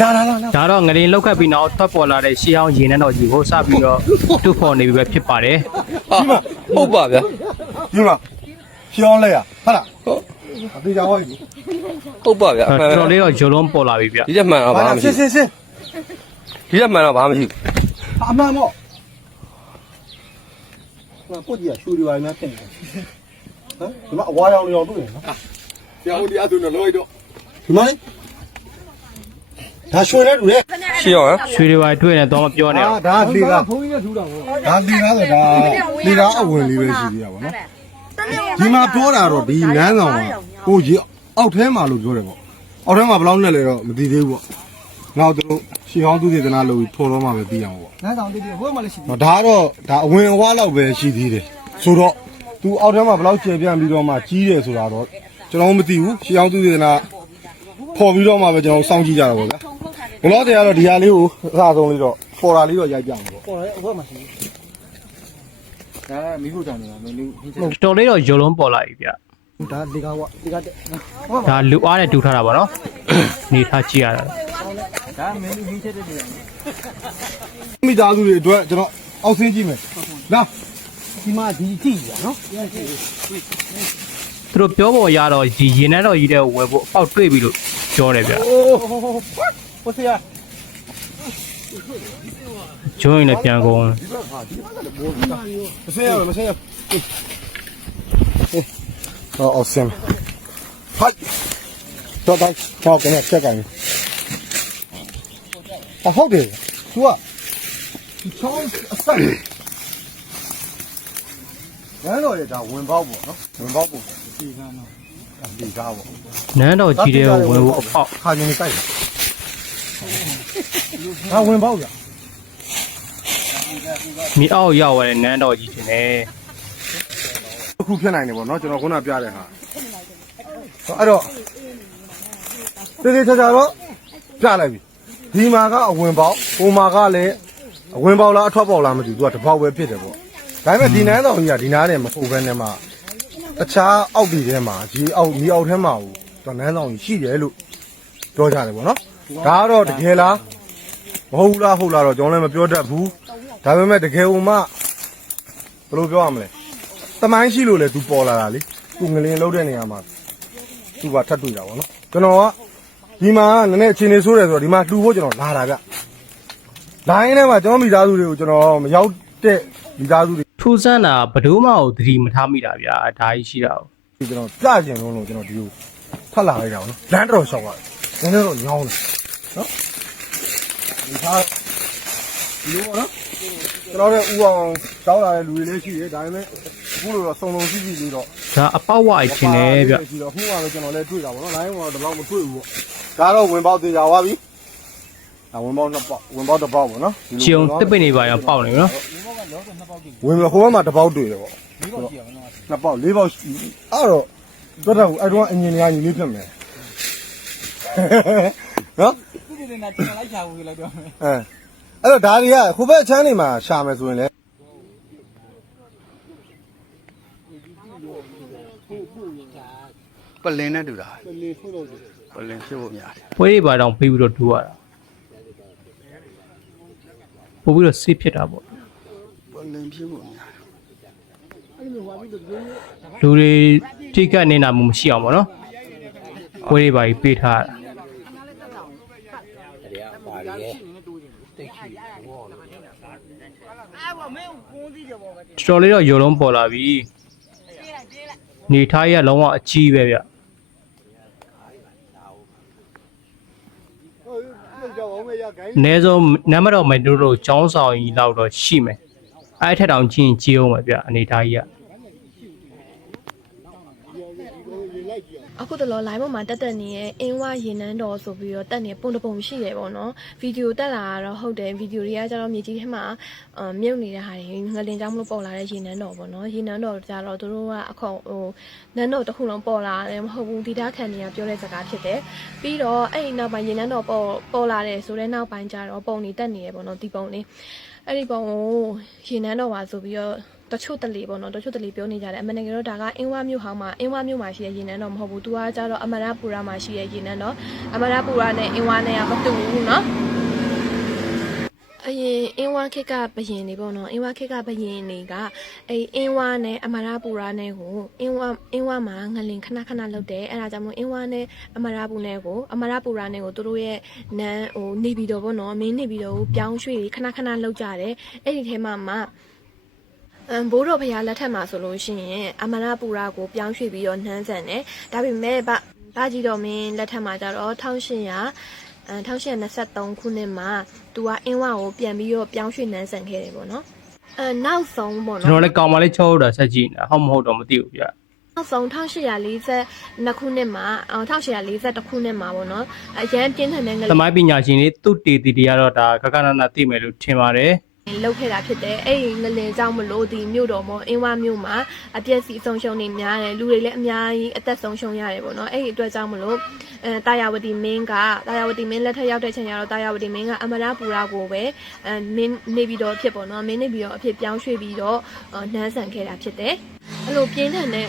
လာလာလာလာဒါတော့ငရင်လောက်ခတ်ပြီးနောက်ထွက်ပေါ်လာတဲ့ရှေးအောင်ရေနန်းတော်ကြီးကိုစပြီးတော့တူဖို့နေပြီပဲဖြစ်ပါတယ်ဟာဟုတ်ပါဗျာဒီမှာဖြောင်းလဲရဟုတ်လားဟုတ်အသေးချာဟောပြီဟုတ်ပါဗျာအဲ့တော်တော်လေးတော့ဂျုံလုံးပေါ်လာပြီဗျဒီတက်မှန်တော့ဘာမှမရှိဆင်းဆင်းဆင်းဒီတက်မှန်တော့ဘာမှမရှိအမှန်မော့ဟာကိုကြီးကရှူရီဝိုင်းနဲ့တင်တယ်ဟမ်ဒီမှာအဝါရောင်ရောင်တွေ့ရနော်ဆရာဦး ဒီအတူနော်လို့တော့ဒီမှာလေဒါရွှေနဲ့တူတယ်ရှင်းအောင်ဟမ်ရွှေတွေပါတွေ့နေတော့မပြောနဲ့အာအောင်ဒါလေကဘုန်းကြီးကထူတာပေါ့ဒါလေကားဆိုဒါလေကားအဝင်လေးပဲရှိသေးတာပေါ့နော်ဒီမှာပြောတာတော့ဒီနန်းဆောင်ကကိုကြီးအောက်ထဲမှာလို့ပြောတယ်ပေါ့အောက်ထဲမှာဘယ်လောက်နဲ့လဲတော့မသိသေးဘူးပေါ့နောက်သူတို့ရှီဟောင်းသူတေသနာလို့ထော်တော့မှပဲပြီးအောင်ပေါ့နန်းဆောင်တိတိဟိုမှာလည်းရှိ။ဒါကတော့ဒါအဝင်အဝါလောက်ပဲရှိသေးတယ်။ဆိုတော့ तू အောက်ထဲမှာဘယ်လောက်ကျေပြန့်ပြီးတော့မှကြီးတယ်ဆိုတာတော့ကျွန်တော်မသိဘူး။ရှေးအောင်သူသေနာပေါ်ပြီးတော့မှပဲကျွန်တော်စောင့်ကြည့်ကြတာပေါ့ဗျာ။ ဘလော့တွေကတော့ဒီဟာလေးကိုအစားဆုံးလေးတော့ဖော်တာလေးတော့ရိုက်ကြမှာပေါ့ပေါ်တယ်ဟိုမှာရှိဒါမိဖို့တန်နေတာမင်းလူတော်တော်လေးတော့ဂျုံလုံးပေါ်လာပြီဗျဒါဒီကားဝဒီကားတဲ့ဒါလူအားနဲ့တူထားတာပါနော်နေထားကြည့်ရတာဒါမင်းလူမိချက်တဲ့နေရာ။မိသားစုတွေအတွက်ကျွန်တော်အောက်ဆင်းကြည့်မယ်။လာဒီမှာဒီကြည့်ရနော်သူတို့ပြောပေါ်ရတော့ဒီရေနန်းတော်ကြီးတဲ့ဝယ်ဖို့အပေါက်တွေ့ပြီလို့ပြောတယ်ဗျ ဟိုဆရာဂျုံရင်လည်းပြန်ကုန်မဆင်းရမယ်မဆင်းရ။ဟောအောက်ဆင်း။ဟိုက်တော့တိုင်းဟောကနေချက်ကန်။အဟုတ်တယ်။ तू ကဒီချောင်းအဆက်ရန်တော်ရဒါဝင်ပေါက်ပေါ့နော်ဝင်ပေါက်ပေါ့ဒီကနော်ဒီကားပေါ့နန်းတော်ကြီးတဲ့ဝယ်ဖို့အပေါက်ခါကျင်နေတိုက်တယ် ဒါဝင်ပေါက်ရမြေအောက်ရောက်ရတဲ့နန်းတော်ကြီးတင်တယ်အခုဖြစ်နိုင်တယ်ပေါ့နော်ကျွန်တော်ခုနပြတဲ့ဟာအဲ့တော့တေးသေးချာချာတော့ပြလိုက်ပြီဒီမှာကအဝင်ပေါက်ဟိုမှာကလည်းအဝင်ပေါက်လားအထွက်ပေါက်လားမသိဘူးသူကတစ်ပေါက်ပဲဖြစ်တယ်ပေါ့ဒါပေမဲ့ဒီနန်းတော်ကြီးကဒီနားနဲ့မဟုတ်ဘဲနဲ့မှတခြားအောက်ပြည်ထဲမှာဒီအောက်ဒီအောက်ထဲမှာဟိုသူကနန်းတော်ကြီးရှိတယ်လို့ပြောကြတယ်ပေါ့နော်ဒါကတော့တကယ်လားမ ဟုတ်ဘူးလားဟုတ်လားတော့ကျွန်တော်လည်းမပြောတတ်ဘူးဒါပေမဲ့တကယ်ဟိုမှဘယ်လိုပြောရမလဲတမိုင်းရှိလို့လေသူပေါ်လာတာလေသူငလင်လုံးတဲ့နေရာမှာသူကထပ်တွေ့တာပေါ့နော်ကျွန်တော်ကဒီမှာနည်းနည်းအခြေအနေဆိုးတယ်ဆိုတော့ဒီမှာလှူဖို့ကျွန်တော်လာတာဗျလိုင်းထဲမှာကျွန်တော်မိသားစုတွေကိုကျွန်တော်မရောက်တဲ့မိသားစုတွေထူးဆန်းတာဘယ်သူမှကိုသတိမထားမိတာဗျာအဒါကြီးရှိတာကိုကျွန်တော်ပြကျင်လုံးလို့ကျွန်တော်ဒီကိုထပ်လာလိုက်တာပေါ့နော်လမ်းတော်လျှောက်ရတယ်နည်းနည်းတော့ညောင်းတယ်နော် ဒီသားဒီလိုပေါ့နော်ကျွန်တော်တို့ဥအောင်တောင်းလာတဲ့လူတွေလည်းရှိတယ်ဒါပေမဲ့အခုလိုတော့စုံစုံစီးစီးလေးတော့ဒါအပေါက်ဝိုက်ချင်းတယ်ဗျဒီတော့ခုကလည်းကျွန်တော်လည်းတွေ့တာပေါ့နော် line ကတော့တော့မတွေ့ဘူးပေါ့ဒါတော့ဝင်ပေါက်သေးကြပါပြီဒါဝင်ပေါက်နှစ်ပေါက်ဝင်ပေါက်တစ်ပေါက်ပေါ့နော်ဂျုံတစ်ပိနေပါရောပေါက်နေပြီနော်ဝင်ဟိုဘက်မှာတစ်ပေါက်တွေ့တယ်ပေါ့နှစ်ပေါက်လေးပေါက်အဲ့တော့တော့တော့အဲ့တော့အင်ဂျင်နီယာညီလေးဖြစ်မယ် နော်သူဒီနေတာကျွန်တော်လိုက်ချာဝင်လိုက်တော့မယ်အဲအဲ့တော့ဒါတွေကဟိုဘက်အချမ်းနေမှာရှာမယ်ဆိုရင်လည်းပလင်းနဲ့တူတာပလင်းဖို့တော့ပလင်းဖြစ်ဖို့များတယ်ပွဲတွေပါတော့ပြီးပြီးတော့ထူရတာပို့ပြီးတော့ဆေးဖြစ်တာပေါ့ပလင်းဖြစ်ဖို့များတယ်လူတွေထိကပ်နေတာမှမရှိအောင်ပေါ့နော်ပွဲတွေပါပြီးပေးထားတာ တော်တော်လေးတော့ရုံလုံးပေါ်လာပြီနေထားရလုံးဝအကြီးပဲဗျအနည်းဆုံးနံပါတ်တော့မယ်တို့တို့ចောင်းဆောင်ကြီးလောက်တော့ရှိမယ်အဲ့ထက်တောင်ကြီးရင်ကြီးအောင်ပဲဗျအနေထားကြီးက အခုတလော line ပေါ်မှာတက်တက်နေရဲ့အင်းဝရေနန်းတော်ဆိုပြီးတော့တက်နေပုံတပုံရှိတယ်ပေါ့နော်ဗီဒီယိုတက်လာတော့ဟုတ်တယ်ဗီဒီယိုတွေကကျတော့မြေကြီးထဲမှာအမ်မြုပ်နေတဲ့ဟာတွေငလင်ကြောင့်မလို့ပေါ်လာတဲ့ရေနန်းတော်ပေါ့နော်ရေနန်းတော်ကြတော့သူတို့ကအခုဟိုနန်းတော်တစ်ခုလုံးပေါ်လာတယ်မဟုတ်ဘူးဒီသားခံတွေကပြောတဲ့စကားဖြစ်တယ်ပြီးတော့အဲ့ဒီနောက်ပိုင်းရေနန်းတော်ပေါ်ပေါ်လာတယ်ဆိုတဲ့နောက်ပိုင်းကျတော့ပုံနေတက်နေရပေါ့နော်ဒီပုံလေးအဲ့ဒီပုံကိုရေနန်းတော်ပါဆိုပြီးတော့ တချို့တလေပေါ့နော်တချို့တလေပြောနေကြတယ်အမှန်တကယ်တော့ဒါကအင်းဝမြို့ဟောင်းမှာအင်းဝမြို့မှာရှိတဲ့ရေနန်းတော့မဟုတ်ဘူးသူကကြတော့အမရပူရမှာရှိတဲ့ရေနန်းတော့အမရပူရနဲ့အင်းဝနဲ့ကမတူဘူးနော်အရင်အင်းဝခေတ်ကဘယင်နေပေါ့နော်အင်းဝခေတ်ကဘယင်တွေကအဲအင်းဝနဲ့အမရပူရနဲ့ကိုအင်းဝအင်းဝမှာငလင်ခဏခဏလောက်တယ်အဲဒါကြောင့်မို့အင်းဝနဲ့အမရပူနဲ့ကိုအမရပူရနဲ့ကိုသူတို့ရဲ့နန်းဟိုနေပြီးတော့ပေါ့နော်မင်းနေပြီးတော့ပြောင်းရွှေ့ခဏခဏလောက်ကြတယ်အဲ့ဒီထဲမှာမှအမ် ဘိုးတော်ဖရားလက်ထက်မှာဆိုလို့ရှိရင်အမရပူရာကိုပြောင်းရွှေ့ပြီးတော့နှမ်းဆန်တယ်။ဒါပေမဲ့ဗဗကြီးတော်မင်းလက်ထက်မှာကျတော့1800အဲ1823ခုနှစ်မှာသူကအင်းဝကိုပြန်ပြီးတော့ပြောင်းရွှေ့နှမ်းဆန်ခဲ့တယ်ပေါ့နော်။အဲနောက်ဆုံးပေါ့ကျွန်တော်နော်လည်းကောင်မလေးချောဟုတ်တာဆက်ကြည့်နေတာဟုတ်မဟုတ်တော့မသိဘူးဗျ။နောက်ဆုံး1842ခုနှစ်မှာအော်1841ခုနှစ်မှာပေါ့နော်။အရန်ပြင်းထန်တဲ့ငသမိုင်းပညာရှင်တွေသူတေတီတွေကတော့ဒါကကနနာသိမယ်လို့ထင်ပါတယ် လောက်ခဲ့တာဖြစ်တယ်အဲ့ဒီငလင်ကြောင့်မလို့ဒီမြို့တော်မောအင်းဝမြို့မှာအပြည့်စီအဆုံးရှုံးနေများတယ်လူတွေလည်းအများကြီးအသက်ဆုံးရှုံးရတယ်ပေါ့နော်အဲ့ဒီအတွက်ကြောင့်မလို့အဲတာယာဝတီမင်းကတာယာဝတီမင်းလက်ထက်ရောက်တဲ့ချိန်ကျတော့တာယာဝတီမင်းကအမရပူရာကိုပဲအဲမင်းနေပြီးတော့အဖြစ်ပေါ့နော်မင်းနေပြီးတော့အဖြစ်ပြောင်းရွှေ့ပြီးတော့နှမ်းဆန်ခဲ့တာဖြစ်တယ်အဲ့လိုပြင်းထန်တဲ့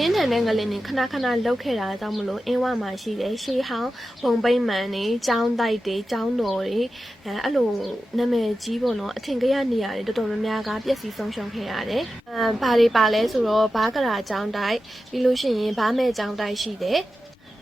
ပြင်းထန်တဲ့ငလင်တွေခဏခဏလှုပ်ခဲ့တာကြောင့်မလို့အင်းဝမှာရှိတယ်ရှေးဟောင်းပုံပိတ်မှန်တွေကျောင်းတိုက်တွေကျောင်းတော်တွေအဲအဲ့လိုနာမည်ကြီးပေါ့နော်အထင်ကရနေရတယ်တော်တော်များများကပြည့်စည်ဆုံးရှုံးခဲ့ရတယ်အဲဘာတွေပါလဲဆိုတော့ဘားကရာကျောင်းတိုက်ပြီးလို့ရှိရင်ဘားမဲ့ကျောင်းတိုက်ရှိတယ်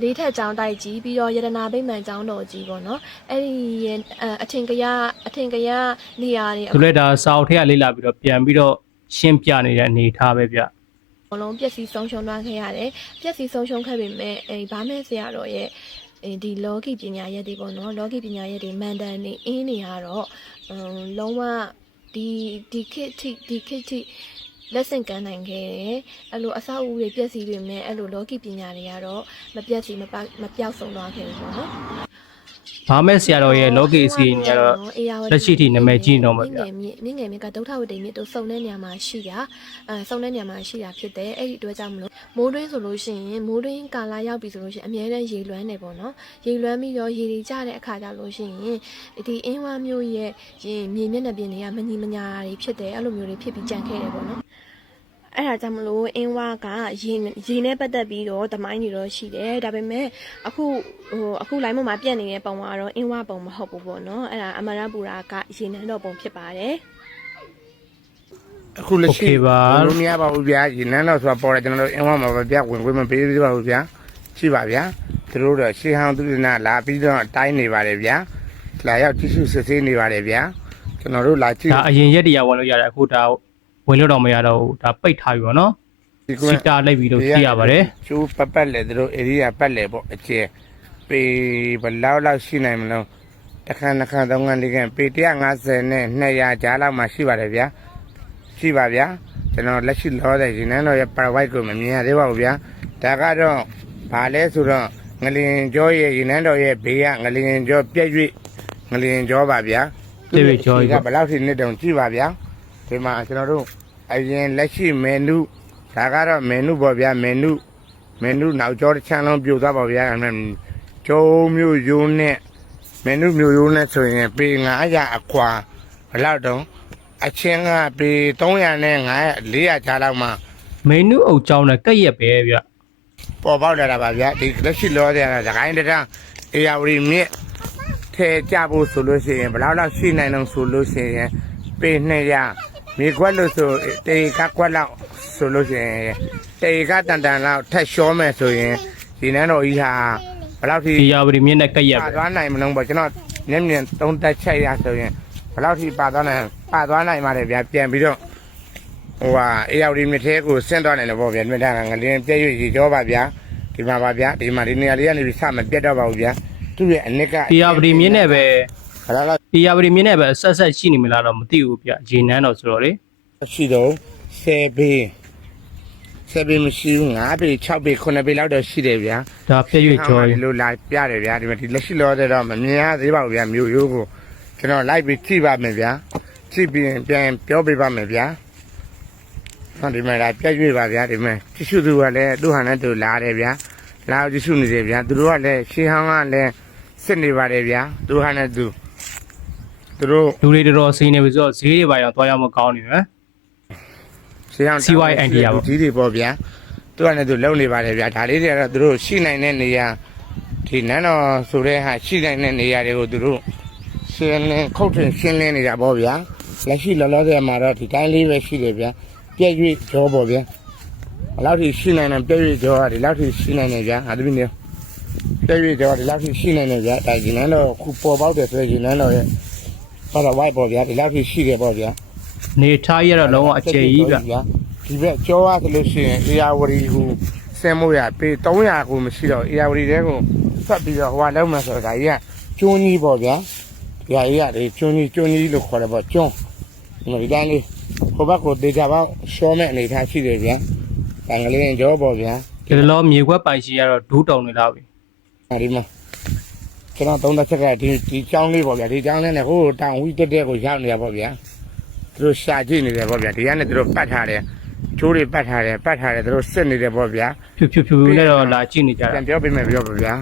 လေးထက်ကျောင်းတိုက်ကြီးပြီးတော့ရတနာဗိမာန်ကျောင်းတော်ကြီးပေါ့နော်အဲ့ဒီရဲ့အဲအထင်ကရအထင်ကရနေရာတွေသူလည်းဒါစာအုပ်ထဲကလေ့လာပြီးတော့ပြန်ပြီးတော့ရှင်းပြနေတဲ့အနေအထားပဲဗျ အလုံးပျက်စီးဆုံးရှုံးသွားခဲ့ရတယ်ပျက်စီးဆုံးရှုံးခဲ့ပေမဲ့အဲဘာမဲ့ဆရာတော်ရဲ့အဲဒီလောကီပညာရက်တွေပေါ့နော်လောကီပညာရက်တွေမန်တန်နေအင်းနေရတော့အမ်လုံးဝဒီဒီခေတ်ထိဒီခေတ်ထိလက်ဆင့်ကမ်းနိုင်ခဲ့တယ်အဲ့လိုအဆောက်အဦတွေပျက်စီးပေမဲ့အဲ့လိုလောကီပညာတွေကတော့မပျက်စီးမပမပျောက်ဆုံးသွားခဲ့ဘူးပေါ့နော် ဘာမဲ့ဆရာတော်ရဲ့လောကေစီနေရတော့လက်ရှိထိနာမည်ကြီးနေတော့မှာဗျမြင့်ငယ်မြင့်မြင့်ငယ်မြင့်ကဒုဋ္ဌဝတိမြင့်တို့စုံတဲ့နေရာမှာရှိတာအဲစုံတဲ့နေရာမှာရှိတာဖြစ်တယ်အဲ့ဒီအတွက်ကြောင့်မလို့မိုးတွင်းဆိုလို့ရှိရင်မိုးတွင်းကာလာရောက်ပြီဆိုလို့ရှိရင်အများတန်းရေလွှမ်းနေပေါ့နော်ရေလွှမ်းပြီးတော့ရေတွေကျတဲ့အခါကျလို့ရှိရင်ဒီအင်းဝါမျိုးရဲ့ရင်မြေမျက်နှာပြင်တွေကမညီမညာတွေဖြစ်တယ်အဲ့လိုမျိုးတွေဖြစ်ပြီးကြံခဲ့တယ်ပေါ့နော် အဲ့ဒါကြောင့်မလို့အင်းဝါကရေရေနဲ့ပတ်သက်ပြီးတော့တမိုင်းတွေတော့ရှိတယ်ဒါပေမဲ့အခုဟိုအခု line မှာပြတ်နေတဲ့ပုံကတော့အင်းဝါပုံမဟုတ်ဘူးပေါ့နော်အဲ့ဒါအမရပူရာကရေနန်းတော်ပုံဖြစ်ပါတယ်အခုလက်ရှိ Okay ပါဘယ်လိုမရပါဘူးဗျာရေနန်းတော့ဆိုတာပေါ်တယ်ကျွန်တော်တို့အင်းဝမှာပဲဗျာဝင်ခွင့်မပေးသေးပါဘူးဗျာရှိပါဗျာသူတို့တော့ရှေးဟောင်းသူနာလာပြီးတော့တိုင်းနေပါတယ်ဗျာလာရောက်ကြည့်ရှုစစ်ဆေးနေပါတယ်ဗျာကျွန်တော်တို့လာကြည့်ဒါအရင်ရက်တရားဝင်လို့ရတယ်အခုဒါ ဝင်လို့တော့မရတော့ဘူးဒါပိတ်ထားပြီပေါ့နော်ဒီစီတာလိုက်ပြီးလို့သိရပါတယ်ကျိုးပတ်ပတ်လေသူတို့ area ပတ်လေပေါ့အကျဲပေဘယ်လောက်လောက်ရှိနိုင်မလို့တစ်ခါနှစ်ခါသုံးခါလေးခါပေ150နဲ့200ကြားလောက်မှရှိပါတယ်ဗျာရှိပါဗျာကျွန်တော်လက်ရှိလောတဲ့ရှင်နန်းတော်ရဲ့ပရဝိုက်ကိုမမြင်ရသေးပါဘူးဗျာဒါကတော့ဘာလဲဆိုတော့ငလင်ကျော်ရဲ့ရှင်နန်းတော်ရဲ့ဘေးကငလင်ကျော်ပြက်၍ငလင်ကျော်ပါဗျာပြည့်ပြည့်ကျော်ကြီးကပေါ့ဘယ်လောက်ထိနှစ်တုံကြည့်ပါဗျာ ဒီမှာကျွန်တော်တို့အရင်လက်ရှိမန်နုဒါကတော့မန်နုပေါ့ဗျာမန်နုမန်နုနောက်ကျောတစ်ချမ်းလုံးပြိုသွားပါဗျာအဲ့မဲ့ကျုံမျိုးယိုးနဲ့မန်နုမျိုးယိုးနဲ့ဆိုရင်ပေ900အကွာဘယ်လောက်တုံးအချင်းကပေ300နဲ့900 400ချားလောက်မှမေနုအုပ်ကြောင်းနဲ့ကက်ရက်ပဲဗျပေါ်ပေါက်လာတာပါဗျာဒီလက်ရှိလောတဲ့ကဒကိုင်းတန်းအေယာဝတီမြစ်ထဲကြဖို့ဆိုလို့ရှိရင်ဘယ်လောက်လောက်ရှိနိုင်တော့ဆိုလို့ရှိရင်ပေ200 မြေခွက်လို့ဆိုတေကကွက်လောက်ဆိုလို့ရှိရင်တေကတန်တန်လောက်ထက်လျှောမယ်ဆိုရင်ဒီနန်းတော်ကြီးဟာဘယ်လောက်ထိဒီယာဝတီမြင့်နဲ့ကက်ရက်ပါပဲသွားနိုင်မလို့ပေါ့ကျွန်တော်မျက်မြင်သုံးသက်ချက်ရဆိုရင်ဘယ်လောက်ထိပါသွားနိုင်ပါသွားနိုင်ပါလေဗျာပြန်ပြီးတော့ဟိုဟာအေယာဝတီမြစ်ထဲကိုဆင်းသွားနိုင်တယ်ပေါ့ဗျာမြစ်တာကငလင်းပြည့်ရွရေကြောပါဗျာဒီမှာပါဗျာဒီမှာဒီနေရာလေးကနေပြီးစမပြတ်တော့ပါဘူးဗျာသူ့ရဲ့အနစ်ကဒီယာဝတီမြင့်နဲ့ပဲ ဘယ်လောက်လောက်ဒီယာဝတီမြင့်နဲ့ပဲဆက်ဆက်ရှိနေမလားတော့မသိဘူးဗျရေနန်းတော့ဆိုတော့လေရှိတော့10ပေ10ပေမရှိဘူး9ပေ6ပေ9ပေလောက်တော့ရှိတယ်ဗျာဒါပြည့်ရွကျော်ဒီကြီးလိုလာပြတယ်ဗျာဒီမှာဒီလက်ရှိလောတဲ့တော့မမြင်ရသေးပါဘူးဗျာမြို့ရိုးကိုကျွန်တော်လိုက်ပြီးကြည့်ပါမယ်ဗျာကြည့်ပြီးရင်ပြန်ပြောပြပါမယ်ဗျာဟောဒီမှာလာပြည့်ရွေ့ပါဗျာဒီမှာတ िश ူသူကလည်းသူ့ဟာနဲ့သူလာတယ်ဗျာလာတ िश ူနေတယ်ဗျာသူတို့ကလည်းရှေးဟောင်းကလည်းစစ်နေပါတယ်ဗျာသူဟာနဲ့သူ သူတို့လူတွေတော်တော်စီးနေပြီဆိုတော့ဈေးတွေပါရောသွားရမကောင်းနေပဲစီအောင်စီးပွားရေး idea ပေါ့ဒီတွေပေါ့ဗျာသူကလည်းသူလုံနေပါတယ်ဗျာဒါလေးတွေကတော့သူတို့ရှိနိုင်တဲ့နေရာဒီနန်းတော်ဆိုတဲ့ဟာရှိနိုင်တဲ့နေရာတွေကိုသူတို့ရှင်းလင်းခုတ်ထင်ရှင်းလင်းနေတာပေါ့ဗျာလက်ရှိလောလောဆယ်မှာတော့ဒီတိုင်းလေးပဲရှိတယ်ဗျာပြည့်ရွေ့ကြောပေါ့ဗျာဘယ်လောက်ထိရှိနိုင်တယ်ပြည့်ရွေ့ကြောကဒီလောက်ထိရှိနိုင်တယ်ဗျာဟာတပည့်နေပြည့်ရွေ့ကြောကဒီလောက်ထိရှိနိုင်တယ်ဗျာဒါဒီနန်းတော်ခုပေါ်ပေါက်တယ်ဆိုရင်ဒီနန်းတော်ရဲ့ ပါတော့ white ပေါ့ဗျာဒီလောက်ထိရှိတယ်ပေါ့ဗျာနေထားရတော့လုံးဝအကျယ်ကြီးဗျဒီဘက်ကြောရဆိုလို့ရှိရင်အေယာဝတီဟူဆဲမိုးရပေ300ကိုမရှိတော့အေယာဝတီတဲကိုဆက်ပြီးတော့ဟိုကလုံးမှဆိုတော့ဒါကြီးကကျွန်းကြီးပေါ့ဗျာဒီဟာကြီးကလေကျွန်းကြီးကျွန်းကြီးလို့ခေါ်တယ်ပေါ့ကျွန်းဒီမှာဒီတိုင်းလေးဟိုဘက်ကိုဒေတာပေါက်ရှောမဲ့အနေထားရှိတယ်ဗျာတန်ကလေးကြောပေါ့ဗျာဒီလိုမြေခွက်ပိုင်ရှိရတော့ဒူးတောင်နေလောက်ပြီအဲဒီမှာ ကျွန်တော်သုံးသက်ချက်ကဒီဒီကျောင်းလေးပေါ့ဗျာဒီကျောင်းလေးနဲ့ဟိုတောင်ဝီတက်တဲ့ကိုရောက်နေရပေါ့ဗျာသူတို့ရှာကြည့်နေတယ်ပေါ့ဗျာဒီကနေ့သူတို့ပတ်ထားတယ်ကျိုးတွေပတ်ထားတယ်ပတ်ထားတယ်သူတို့စစ်နေတယ်ပေါ့ဗျာဖြူဖြူဖြူနဲ့တော့လာကြည့်နေကြတာပြန်ပြောပေးမယ်ပြောပါဗျာ